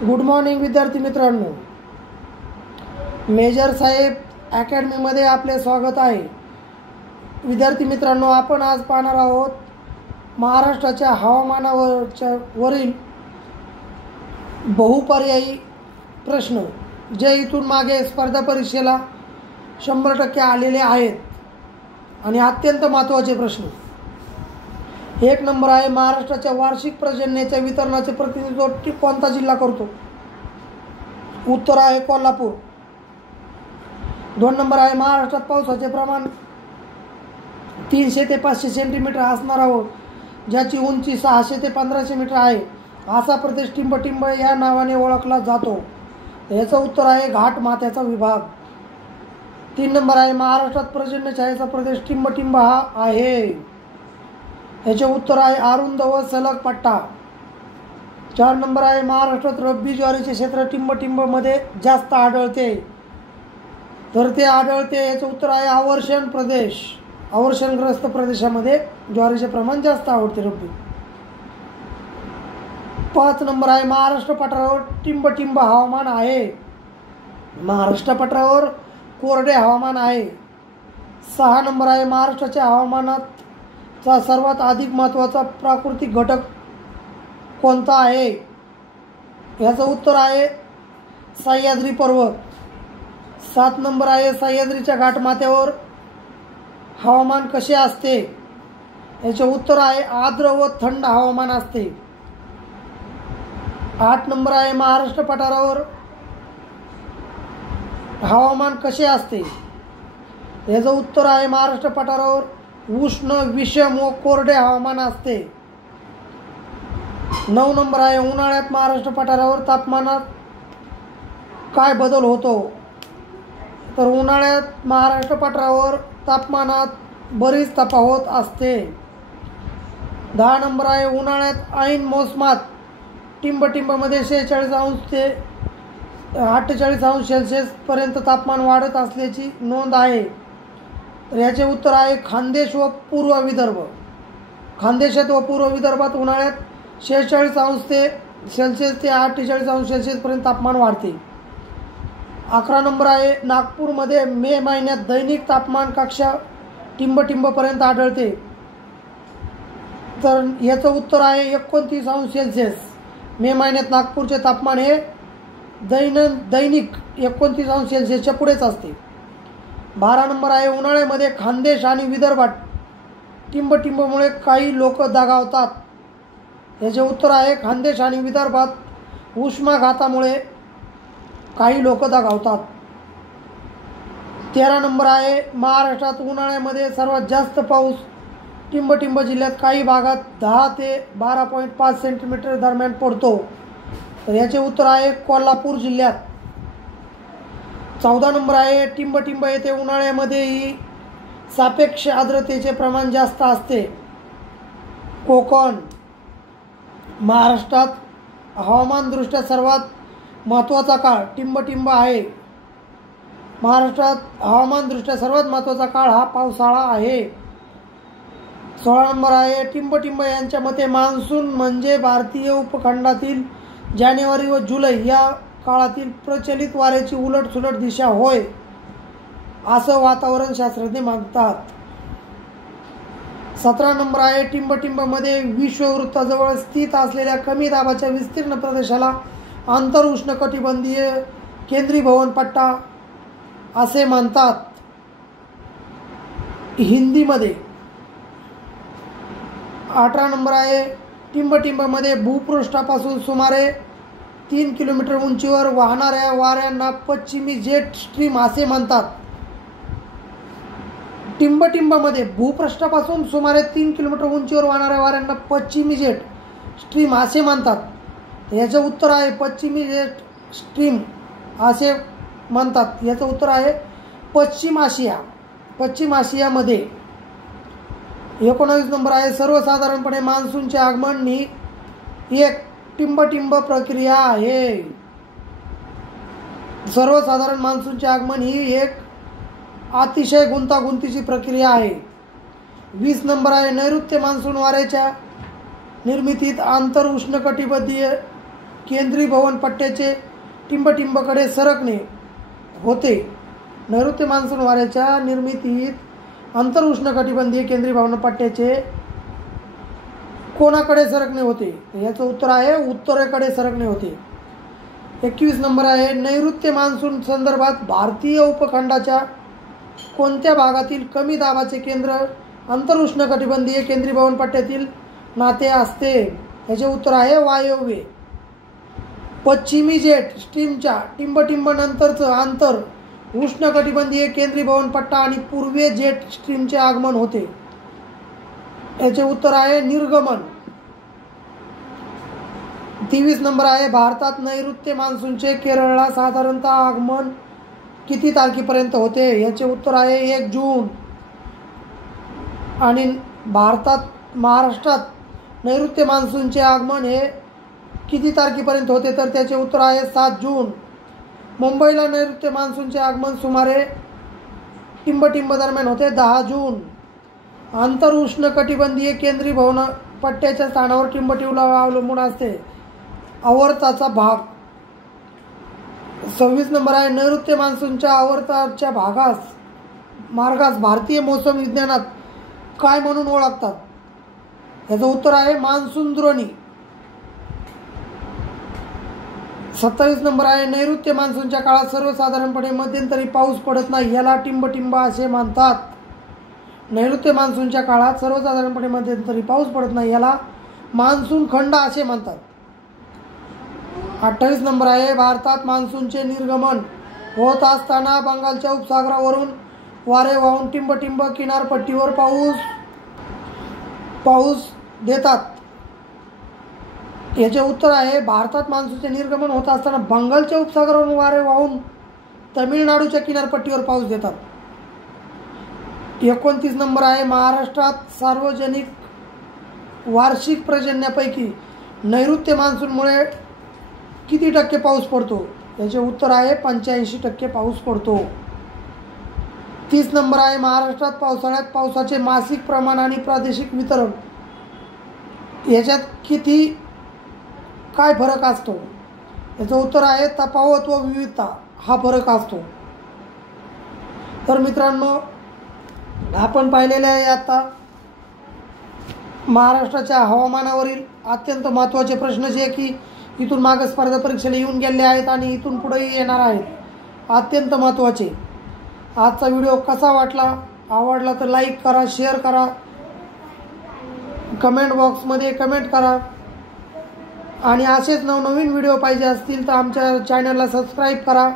Good morning विद्यार्थी मित्रांनो, major साहेब अकॅडमीमध्ये आपले स्वागत आहे. विद्यार्थी मित्रांनो, आपण आज पाहणार आहोत महाराष्ट्राच्या हवामानावरील बहुपर्यायी प्रश्न, जे इथून मागे स्पर्धा परीक्षेला 100% आलेले आहेत आणि अत्यंत महत्त्वाचे प्रश्न. 1 नंबर आहे, महाराष्ट्राच्या वार्षिक पर्जन्याच्या वितरणाचे प्रतिनिधित्व कोणता जिल्हा करतो? उत्तर आहे कोल्हापूर. 2 नंबर आहे, महाराष्ट्रात पावसाचे प्रमाण 300 ते 500 सेंटीमीटर असणारा व ज्याची उंची 600 ते 1500 मीटर आहे असा प्रदेश टिंबटिंब या नावाने ओळखला जातो. याचं उत्तर आहे घाट माथ्याचा विभाग. 3 नंबर आहे, महाराष्ट्रात पर्जन्यछायेचा प्रदेश टिंबटिंब हा आहे. याचे उत्तर आहे अरुंद व सलग पट्टा. 4 नंबर आहे, महाराष्ट्रात रब्बी ज्वारीचे क्षेत्र टिंबटिंबमध्ये जास्त आढळते. तर ते आढळते, याचं उत्तर आहे आवर्षण प्रदेश. आवर्षणग्रस्त प्रदेशामध्ये ज्वारीचे प्रमाण जास्त आढळते रब्बी. 5 नंबर आहे, महाराष्ट्र पठारावर टिंबटिंब हवामान आहे. महाराष्ट्र पठारावर कोरडे हवामान आहे. 6 नंबर आहे, महाराष्ट्राच्या हवामानात सर्वात अधिक महत्त्वाचा प्राकृतिक घटक कोणता आहे? याचं उत्तर आहे सह्याद्री पर्वत. 7 नंबर आहे, सह्याद्रीच्या घाटमाथ्यावर हवामान कसे असते? याचे उत्तर आहे आर्द्र व थंड हवामान असते. 8 नंबर आहे, महाराष्ट्र पठारावर हवामान कसे असते? याचं उत्तर आहे महाराष्ट्र पठारावर उष्ण, विषम व कोरडे हवामान असते. 9 नंबर आहे, उन्हाळ्यात महाराष्ट्र पठारावर तापमानात काय बदल होतो? तर उन्हाळ्यात महाराष्ट्र पठारावर तापमानात बरीच तफावत असते. 10 नंबर आहे, उन्हाळ्यात ऐन मोसमात टिंबटिंबमध्ये 46 अंश ते 48 अंश सेल्सिअसपर्यंत तापमान वाढत असल्याची नोंद आहे. तर याचे उत्तर आहे खानदेश व पूर्व विदर्भ. खानदेशात व पूर्व विदर्भात उन्हाळ्यात 46 अंश ते सेल्सिअस ते 48 अंश सेल्सिअसपर्यंत तापमान वाढते. 11 नंबर आहे, नागपूरमध्ये मे महिन्यात दैनिक तापमान कक्षा टिंबटिंबपर्यंत आढळते. तर याचं उत्तर आहे 29 अंश सेल्सिअस. मे महिन्यात नागपूरचे तापमान हे दैनिक 29 अंश सेल्सिअसच्या पुढेच असते. 12 नंबर आहे, उन्हाळ्यामध्ये खानदेश आणि विदर्भात टिंबटिंबमुळे काही लोक दगावतात. याचे उत्तर आहे खानदेश आणि विदर्भात उष्माघातामुळे काही लोक दगावतात. 13 नंबर आहे, महाराष्ट्रात उन्हाळ्यामध्ये सर्वात जास्त पाऊस टिंबटिंब जिल्ह्यात काही भागात 10 ते 12.5 सेंटीमीटर दरम्यान पडतो. तर याचे उत्तर आहे कोल्हापूर जिल्ह्यात. 14 नंबर आहे, टिंबटिंब येथे उन्हाळ्यामध्येही सापेक्ष आर्द्रतेचे प्रमाण जास्त असते. कोकण. महाराष्ट्रात हवामानदृष्ट्या सर्वात महत्त्वाचा काळ टिंबटिंब आहे. महाराष्ट्रात हवामानदृष्ट्या सर्वात महत्त्वाचा काळ हा पावसाळा आहे. 16 नंबर आहे, टिंबटिंब यांच्या मते मान्सून म्हणजे भारतीय उपखंडातील जानेवारी व जुलै या काळातील प्रचलित वाऱ्याची उलटसुलट दिशा होय, असं वातावरण शास्त्रज्ञ मानतात. 17 नंबर आहे, टिंबटिंबमध्ये विषुववृत्ताजवळ स्थित असलेल्या कमी दाबाच्या विस्तीर्ण प्रदेशाला आंतर उष्णकटिबंधीय केंद्रीभवन पट्टा असे म्हणतात हिंदीमध्ये. 18 नंबर आहे, टिंबटिंबमध्ये भूपृष्ठापासून सुमारे 3 किलोमीटर उंचीवर वाहणाऱ्या वाऱ्यांना पश्चिमी जेट स्ट्रीम असे म्हणतात. टिंबटिंबमध्ये भूपृष्ठापासून सुमारे 3 किलोमीटर उंचीवर वाहणाऱ्या वाऱ्यांना पश्चिमी जेट स्ट्रीम असे म्हणतात. याचं उत्तर आहे पश्चिमी जेट स्ट्रीम असे म्हणतात. याचं उत्तर आहे पश्चिम आशिया. पश्चिम आशियामध्ये. 19 नंबर आहे, सर्वसाधारणपणे मान्सूनचे आगमन ही एक टिंबटिंब प्रक्रिया आहे. सर्वसाधारण मान्सूनचे आगमन ही एक अतिशय गुंतागुंतीची प्रक्रिया आहे. 20 नंबर आहे, नैऋत्य मान्सून वाऱ्याच्या निर्मितीत आंतर उष्णकटिबंधीय केंद्रीभवन पट्ट्याचे टिंबटिंबकडे सरकणे होते. नैऋत्य मान्सून वाऱ्याच्या निर्मितीत आंतर उष्णकटिबंधीय केंद्रीभवन पट्ट्याचे कोणाकडे सरकणे होते? याचं उत्तर आहे उत्तरेकडे सरकणे होते. 21 नंबर आहे, नैऋत्य मान्सून संदर्भात भारतीय उपखंडाच्या कोणत्या भागातील कमी दाबाचे केंद्र आंतर उष्णकटिबंधीय केंद्रीभवन पट्ट्यातील नाते असते? याचे उत्तर आहे वायव्य. पश्चिमी जेट स्ट्रीमच्या टिंबटिंबनंतरचं अंतर उष्णकटिबंधीय केंद्रीभवन पट्टा आणि पूर्वीय जेट स्ट्रीमचे आगमन होते. याचे उत्तर आहे निर्गमन. 23 नंबर आहे, भारतात नैऋत्य मान्सूनचे केरळला साधारणतः आगमन किती तारखेपर्यंत होते? याचे उत्तर आहे 1 जून. आणि महाराष्ट्रात नैऋत्य मान्सूनचे आगमन हे किती तारखेपर्यंत होते? तर त्याचे उत्तर आहे 7 जून. मुंबईला नैऋत्य मान्सूनचे आगमन सुमारे टिंबटिंब दरम्यान होते 10 जून. आंतर उष्णकटिबंधीय केंद्रीभवन पट्ट्याच्या स्थानावर टिंबटिंबला अवलंबून असते आवर्ताचा भाग. 26 नंबर आहे, नैऋत्य मान्सूनच्या आवर्ताच्या मार्गास भारतीय मौसम विज्ञानात काय म्हणून ओळखतात? याचं उत्तर आहे मान्सून द्रोणी. 27 नंबर आहे, नैऋत्य मान्सूनच्या काळात सर्वसाधारणपणे मध्यंतरी पाऊस पडत नाही, याला टिंबटिंब असे म्हणतात. नैऋत्य मान्सूनच्या काळात सर्वसाधारणपणे मध्यंतरी पाऊस पडत नाही, याला मान्सून खंड असे म्हणतात. 28 नंबर आहे, भारतात मान्सूनचे निर्गमन होत असताना बंगालच्या उपसागरावरून वारे वाहून टिंबटिंब किनारपट्टीवर पाऊस देतात. याचे उत्तर आहे, भारतात मान्सूनचे निर्गमन होत असताना बंगालच्या उपसागरावरून वारे वाहून तमिळनाडूच्या किनारपट्टीवर पाऊस देतात. 29 नंबर आहे, महाराष्ट्रात सार्वजनिक वार्षिक पर्जन्यापैकी नैऋत्य मान्सूनमुळे किती टक्के पाऊस पडतो? याचे उत्तर आहे 85% पाऊस पडतो. 30 नंबर आहे, महाराष्ट्रात पावसाळ्यात पावसाचे मासिक प्रमाण आणि प्रादेशिक वितरण याच्यात काय फरक असतो? याचं उत्तर आहे तफावत व विविधता हा फरक असतो. तर मित्रांनो, आपण पाहिलेले आहे आता महाराष्ट्राच्या हवामानावरील अत्यंत महत्त्वाचे प्रश्न जे की इथून मागे स्पर्धा परीक्षेला येऊन गेले आहेत आणि इथून पुढेही येणार आहेत, अत्यंत महत्त्वाचे. आजचा व्हिडिओ कसा वाटला? आवडला तर लाईक करा, शेअर करा, कमेंट बॉक्समध्ये कमेंट करा आणि असेच नवनवीन व्हिडिओ पाहिजे असतील तर आमच्या चॅनलला सबस्क्राईब करा.